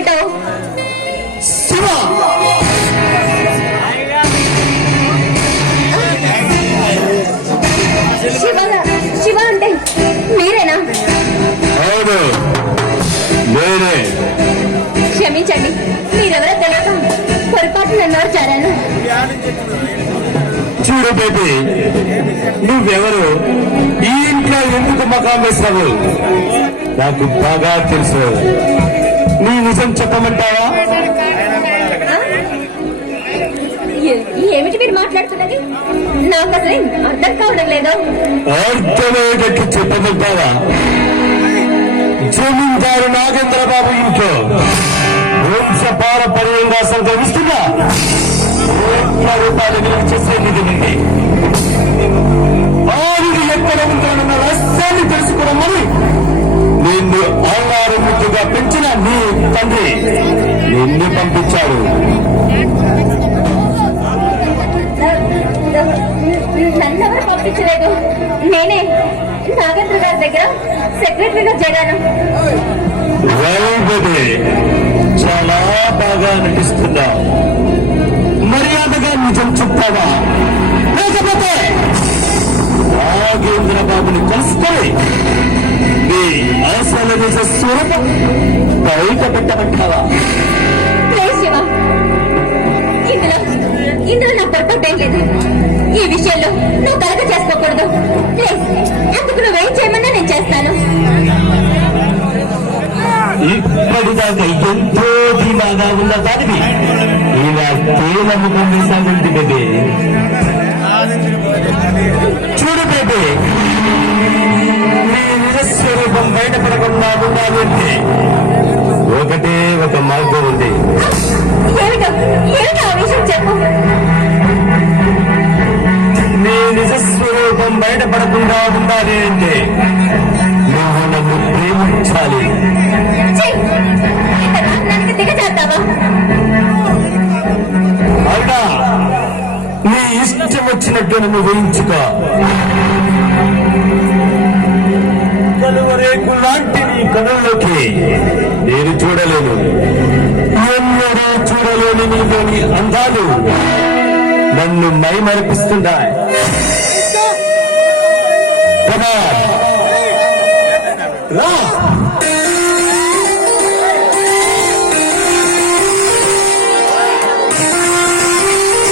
ఏమిటో? శివ శివ అంటే మీరేనా? అవును నేనే. క్షమించండి, మీరెవరో తెలియక పొరపాటు నన్ను జారాను. చూడు బేబీ, నువ్వెవరు, ఈ ఇంట్లో ఎందుకు మకాం వేసావు నాకు బాగా తెలుసు. నీ నిజం చెప్పమంటావా? ఏమిటి మీరు మాట్లాడుతున్నది? నాకు అసలు అర్థం కావడం లేదు. అర్థమయ్యేటట్టు చెప్పమంటావా? జమీందారు నాగేంద్రబాబు ఇంట్లో వంశ పారపర్యంగా సంక్రమిస్తున్నా రూపాయలు విలువ చేసే నిధి నుండి ఆవిడి ఎక్కడ ఉంటానన్న రహస్యాన్ని తెలుసుకోవమని నిన్ను ఆహార ముద్దుగా పెంచిన నీ తండ్రి నిన్ను పంపించాడు. నన్నెవరు పంపించలేదు. నేనే నాగేంద్ర గారి దగ్గర సెక్రటరీగా చేరాను. చాలా బాగా నటిస్తున్నావు. మర్యాదగా నిజం చెప్తావా? లేకపోతే నాగేంద్ర బాబుని కలుసుకొని నీ అసలు నిజ స్వరూపం బయట పెట్టమంటావా? శివ, ఇందులో నా పొరపాటు లేదు. ఈ విషయంలో నువ్వు కలగ చేసుకోకూడదు. అందుకు నువ్వేం చేయమన్నా నేను చేస్తాను. ఇప్పటిదాకా ఎంతో ధీమాగా ఉన్న దానివి ఇలా తేలముఖం వేసాగుంది బేబీ. చూడు బేబీ, నీ నిజస్వరూపం బయటపడకుండా ఉండాలి అంటే ఒకటే ఒక మార్గం ఉంది. ఏమిటో ఆ విషయం చెప్పు. నీ నిజస్వరూపం బయటపడకుండా ఉండాలి అంటే నువ్వు నన్ను ప్రేమించాలి. అవునా? నీ ఇష్టం వచ్చినట్టు నువ్వు వేయించుకో. కలువరేకు లాంటి నీ కనుల్లోకి నేను చూడలేను. ఎన్నడూ చూడలేని నీలోని అందాలు నన్ను మైమరిపిస్తున్నాయి. రా